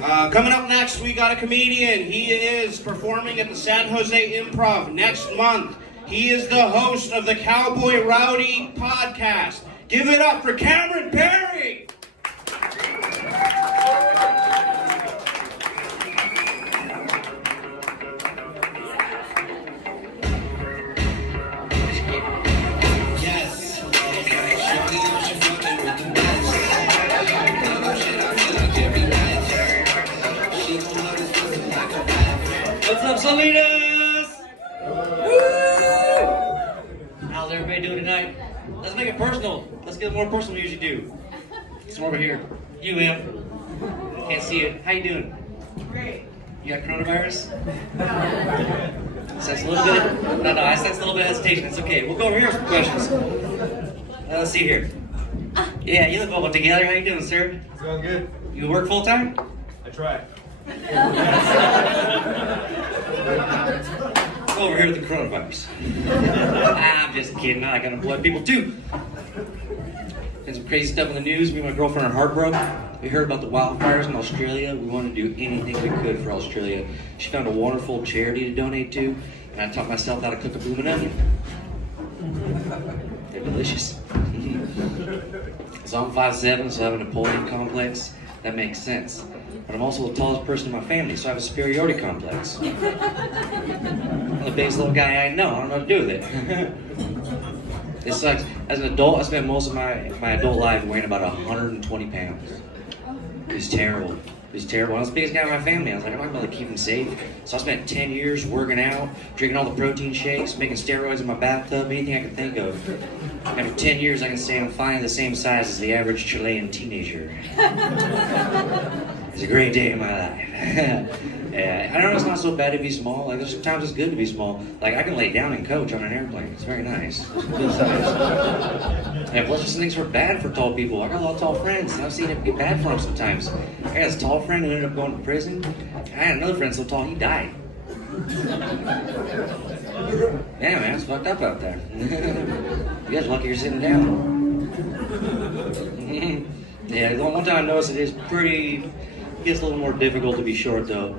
Coming up next, we got a comedian. He is performing at the San Jose Improv next month. He is the host of the Cowboy Rowdy podcast. Give it up for Cameron Perry! What's up, Salinas? Woo! How's everybody doing tonight? Let's make it personal. Let's get more personal than we usually do. It's over here. You, Em. Can't see it. How you doing? Great. You got coronavirus? Sense a little bit? No, I sense a little bit of hesitation. It's okay. We'll go over here with some questions. Let's see here. Yeah, you look well put together. How you doing, sir? It's going good. You work full time? I try. Over here with the coronavirus. I'm just kidding. I gotta blood people too. Been some crazy stuff in the news. Me and my girlfriend are heartbroken. We heard about the wildfires in Australia. We wanted to do anything we could for Australia. She found a wonderful charity to donate to, and I taught myself how to cook a blooming onion. They're delicious. So I'm 5'7", so I have a Napoleon complex. That makes sense. But I'm also the tallest person in my family, so I have a superiority complex. I'm the biggest little guy I know. I don't know what to do with it. It sucks. As an adult, I spent most of my adult life weighing about 120 pounds. It was terrible. It was terrible. I was the biggest guy in my family. I was like, I'm not going to keep him safe. So I spent 10 years working out, drinking all the protein shakes, making steroids in my bathtub, anything I could think of. After 10 years, I can say I'm finally the same size as the average Chilean teenager. It's a great day in my life. Yeah, I don't know, it's not so bad to be small. Like, there's sometimes it's good to be small. Like, I can lay down and coach on an airplane. It's very nice. It's good size. And plus, these things are bad for tall people. I got a lot of tall friends, and I've seen it get bad for them sometimes. I got this tall friend who ended up going to prison. I had another friend so tall, he died. Yeah, man, it's fucked up out there. You guys are lucky you're sitting down. Yeah, the one time I noticed it is pretty, it gets a little more difficult to be short though.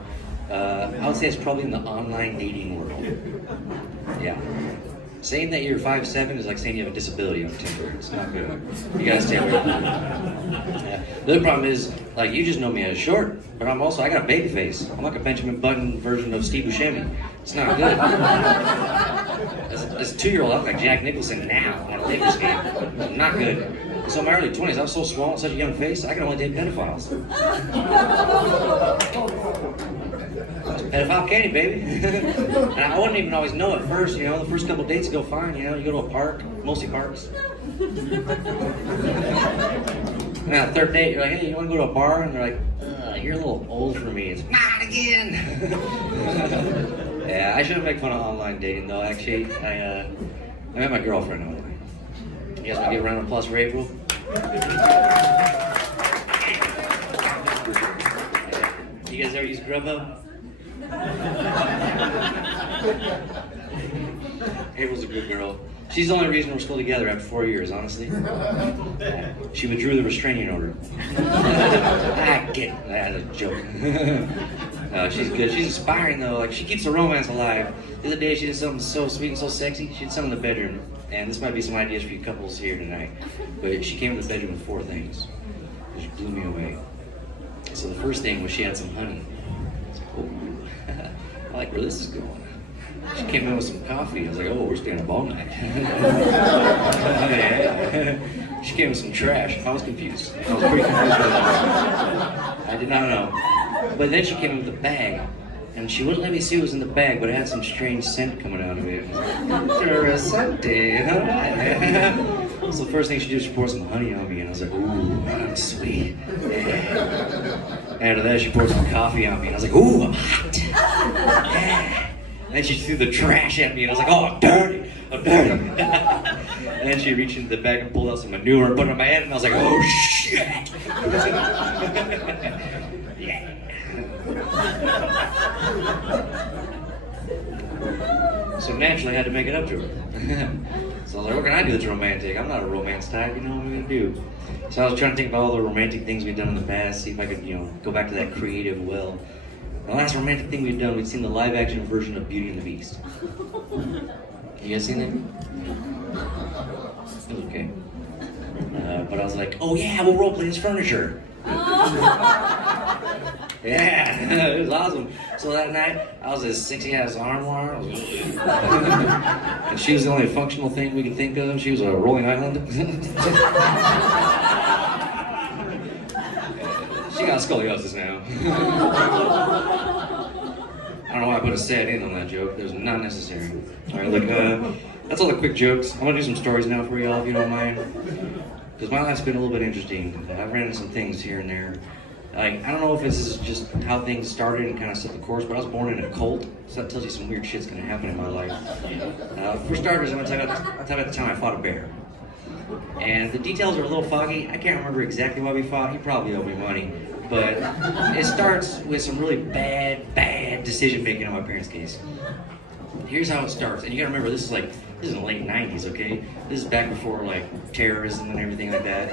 I would say it's probably in the online dating world. Yeah. Saying that you're 5'7" is like saying you have a disability on Tinder. It's not good. You gotta stay away from that. Yeah. The other problem is, like, you just know me as short, but I got a baby face. I'm like a Benjamin Button version of Steve Buscemi. It's not good. As a 2-year-old, I look like Jack Nicholson now at a Lakers game. Not good. So in my early 20s, I was so small and such a young face, I could only date pedophiles. Pedophile candy, baby. And I wouldn't even always know at first, you know, the first couple dates go fine, you know, you go to a park, mostly parks. And on the third date, you're like, hey, you want to go to a bar? And they're like, you're a little old for me. It's not again. Yeah, I shouldn't make fun of online dating though, actually. I met my girlfriend online. You guys want to give a round of applause for April? You guys ever use Grubhub? April's a good girl. She's the only reason we're still together after 4 years, honestly. She withdrew the restraining order. I get it. That's a joke. She's good. She's inspiring, though. Like, she keeps the romance alive. The other day, she did something so sweet and so sexy. She did something in the bedroom. And this might be some ideas for you couples here tonight. But she came to the bedroom with 4 things. She blew me away. So the first thing was she had some honey. I was like, oh, I like where this is going. She came in with some coffee. I was like, oh, we're staying up all night. Yeah. She came with some trash. I was confused. I was pretty confused with that. I did not know. But then she came in with a bag. And she wouldn't let me see what was in the bag, but it had some strange scent coming out of it. Interessante. So the first thing she did was she poured some honey on me, and I was like, ooh, that's sweet. Yeah. After that, she poured some coffee on me, and I was like, ooh, I'm hot. Yeah. And then she threw the trash at me, and I was like, oh, I'm dirty. I'm dirty. And then she reached into the bag and pulled out some manure and put it on my head, and I was like, oh, shit. Yeah. So naturally, I had to make it up to her. So I was like, what can I do that's romantic? I'm not a romance type, you know what I'm gonna do? So I was trying to think about all the romantic things we'd done in the past, see if I could, go back to that creative well. The last romantic thing we'd done, we'd seen the live-action version of Beauty and the Beast. You guys seen that? It was okay. But I was like, oh yeah, we'll role play as furniture. Yeah, it was awesome. So that night, I was this sexy ass armoire, and she was the only functional thing we could think of. She was a rolling island. She got scoliosis now. I don't know why I put a sad end on that joke. It was not necessary. All right, look, that's all the quick jokes. I want to do some stories now for y'all, if you don't mind. Because my life's been a little bit interesting. I've ran into some things here and there. Like, I don't know if this is just how things started and kind of set the course, but I was born in a cult, so that tells you some weird shit's gonna happen in my life. For starters, I'm gonna tell you about the time I fought a bear. And the details are a little foggy. I can't remember exactly why we fought. He probably owed me money. But it starts with some really bad decision making on my parents' case. Here's how it starts, and you gotta remember, this is in the late 90s, okay? This is back before, terrorism and everything like that.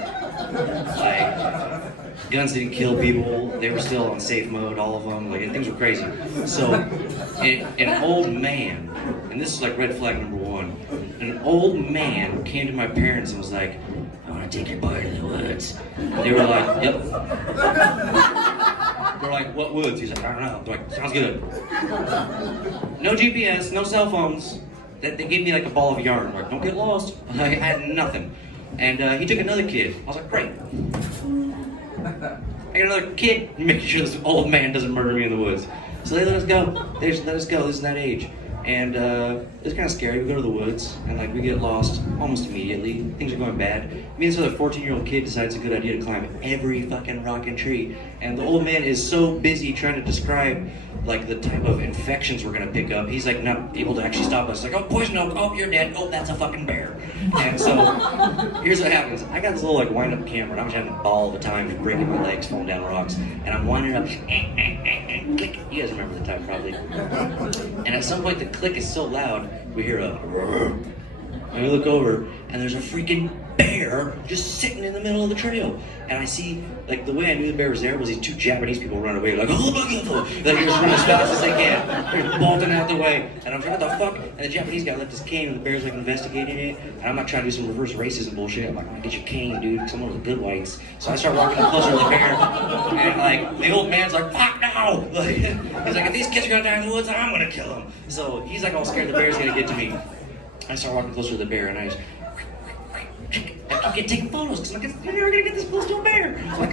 Guns didn't kill people, they were still on safe mode, all of them, things were crazy. So, an old man, and this is red flag number one, an old man came to my parents and was like, I wanna take your boy to the woods. They were like, yep. They're like, what woods? He's like, I don't know. They're like, sounds good. No GPS, no cell phones. They gave me a ball of yarn. Like, don't get lost. I had nothing. And he took another kid. I was like, great. I got another kid making sure this old man doesn't murder me in the woods. So they let us go. They just let us go. This is that age. And it's kind of scary. We go to the woods and we get lost almost immediately. Things are going bad. Me and this other 14-year-old kid decides it's a good idea to climb every fucking rock and tree. And the old man is so busy trying to describe the type of infections we're gonna pick up. He's not able to actually stop us. Oh, poison oak. Oh, you're dead. Oh, that's a fucking bear. And so here's what happens. I got this little wind-up camera, and I'm just having a ball of the time, just breaking my legs, falling down rocks, and I'm winding up. Click. You guys remember the time probably. And at some point the click is so loud, we hear a and we look over, and there's a freaking bear just sitting in the middle of the trail. And I see, the way I knew the bear was there was these two Japanese people run away, oh my god! They just run as fast as they can. They're bolting out the way. And I'm like, what the fuck? And the Japanese guy left his cane, and the bear's investigating it. And I'm not trying to do some reverse racism bullshit. I'm like, I'm gonna get your cane, dude, because I'm one of the good whites. So I start walking up closer to the bear. And the old man's like, fuck no! He's like, if these kids are gonna die in the woods, I'm gonna kill them. So he's all scared the bear's gonna get to me. I start walking closer to the bear, and I just I keep taking photos because you're never gonna get this close to a bear. So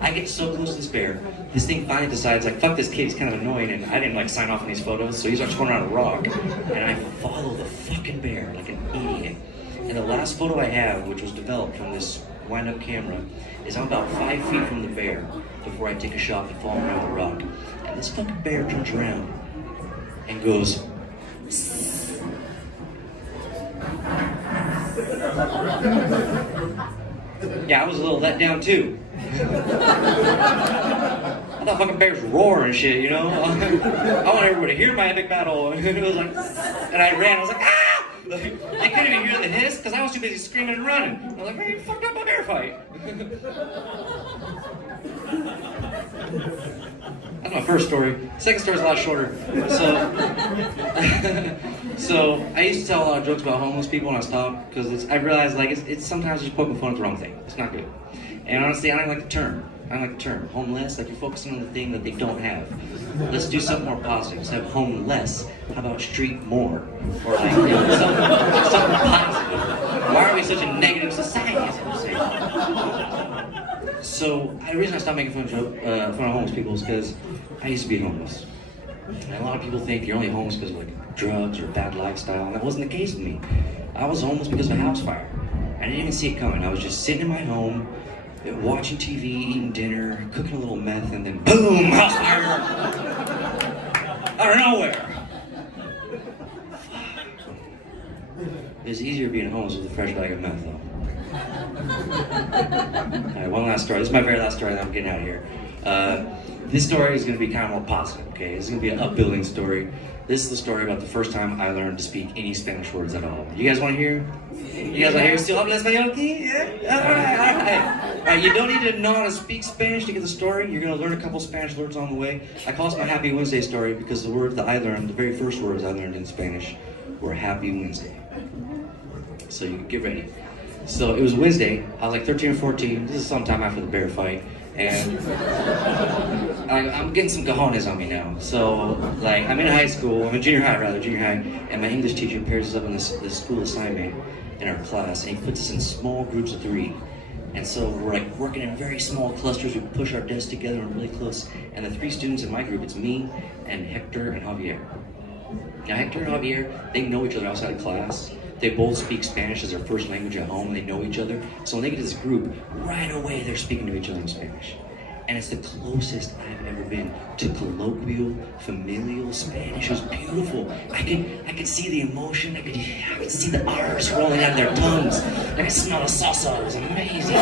I get so close to this bear. This thing finally decides, fuck this kid, he's kind of annoying, and I didn't sign off on these photos, so he starts going around a rock, and I follow the fucking bear like an idiot. And the last photo I have, which was developed from this wind-up camera, is I'm about 5 feet from the bear before I take a shot and fall around the rock. And this fucking bear turns around and goes. Yeah, I was a little let down too. I thought fucking bears roar and shit, I want everybody to hear my epic battle. And it was and I ran. I was like, ah! They couldn't even hear the hiss because I was too busy screaming and running. I was like, man, you fucked up my bear fight. That's my first story. Second story's a lot shorter. So I used to tell a lot of jokes about homeless people when I stopped because I realized it's sometimes just poking fun at the wrong thing. It's not good. And honestly, I don't like the term. Homeless. You're focusing on the thing that they don't have. Let's do something more positive. Instead of homeless, how about street more? Or something positive. Why are we such a negative society, as I'm saying? So the reason I stopped making fun of homeless people is because I used to be homeless. And a lot of people think you're only homeless because of drugs or bad lifestyle, and that wasn't the case with me. I was homeless because of a house fire. I didn't even see it coming. I was just sitting in my home, watching TV, eating dinner, cooking a little meth, and then boom, house fire! Out of nowhere! It's easier being homeless with a fresh bag of meth, though. Alright, one last story. This is my very last story, then I'm getting out of here. This story is going to be kind of more positive, okay? It's going to be an upbuilding story. This is the story about the first time I learned to speak any Spanish words at all. You guys want to hear? You guys want to hear? Still habla español aquí? Yeah? All right. All right, you don't need to know how to speak Spanish to get the story. You're going to learn a couple Spanish words on the way. I call this my Happy Wednesday story because the words that I learned, the very first words I learned in Spanish were Happy Wednesday. So you can get ready. So it was Wednesday. I was like 13 or 14. This is sometime after the bear fight. And I'm getting some cojones on me now. So, like, I'm in high school. I'm in junior high, and my English teacher pairs us up in this school assignment in our class, and he puts us in small groups of 3. And so we're like working in very small clusters. We push our desks together and we're really close. And the 3 students in my group, it's me and Hector and Javier. Now, Hector and Javier, they know each other outside of class. They both speak Spanish as their first language at home, and they know each other. So when they get to this group, right away they're speaking to each other in Spanish. And it's the closest I've ever been to colloquial, familial Spanish. It was beautiful. I could see the emotion. I could see the R's rolling out of their tongues. I could smell the salsa. It was amazing.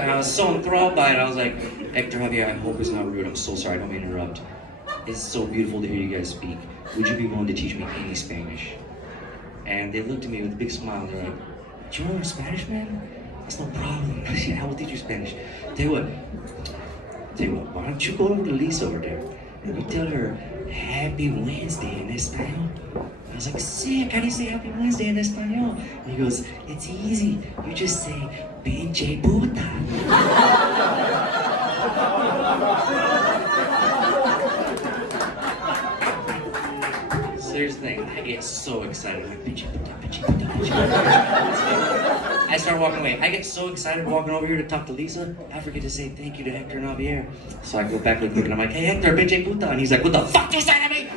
I was so enthralled by it. I was like, Hector, Javier, I hope it's not rude. I'm so sorry. I don't mean to interrupt. It's so beautiful to hear you guys speak. Would you be willing to teach me any Spanish? And they looked at me with a big smile. They're like, do you want to learn Spanish, man? That's no problem. I will teach you Spanish. Tell you what, why don't you go over to Lisa over there and you tell her Happy Wednesday in Espanol? I was like, sí, how do you say Happy Wednesday in Espanol? And he goes, it's easy. You just say, pinche puta. So here's the thing, I get so excited. I'm like, pinche puta, pinche puta, pinche puta. I start walking away. I get so excited walking over here to talk to Lisa, I forget to say thank you to Hector and Javier. So I go back real quick and I'm like, hey Hector, pinche puta. And he's like, what the fuck you say to me?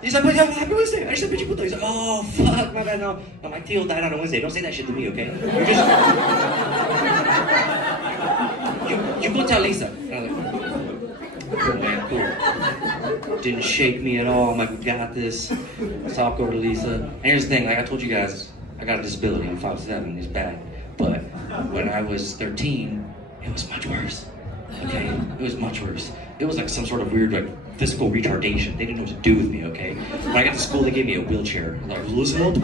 He's like, Happy Wednesday. I said pinche puta. He's like, oh fuck, my bad, no, my tío died on a Wednesday. Don't say that shit to me, okay? You go tell Lisa. And I was like, cool man, cool. Didn't shake me at all. I'm like, we got this. So I'll go to Lisa. And here's the thing, like I told you guys, I got a disability. I'm 5'7", it's bad. But when I was 13, it was much worse. Okay? It was much worse. It was like some sort of weird, like, physical retardation. They didn't know what to do with me, okay? When I got to school, they gave me a wheelchair. I'm like, listen up.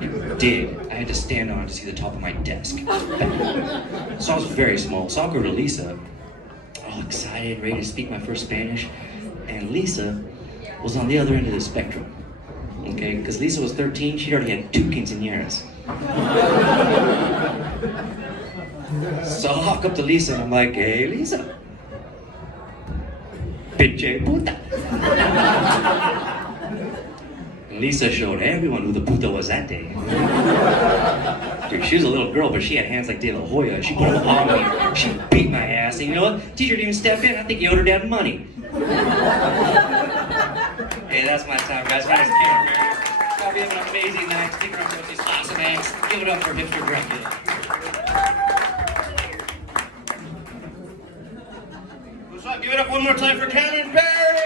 It did. I had to stand on it to see the top of my desk. So I was very small. So I'll go to Lisa, all excited, ready to speak my first Spanish. And Lisa was on the other end of the spectrum. Okay, because Lisa was 13, she'd already had 2 quinceañeras. So I walk up to Lisa and I'm like, hey Lisa, pinche puta. And Lisa showed everyone who the puta was that day. Dude, she was a little girl, but she had hands like De La Hoya. She put them on me. She beat my ass. And you know what? Teacher didn't even step in. I think he owed her dad money. Hey, that's my time, guys. My name's Cameron. Hope you have an amazing night. Stick around with these awesome acts. Give it up for Hipster Dracula. What's up? Give it up one more time for Cameron Barry!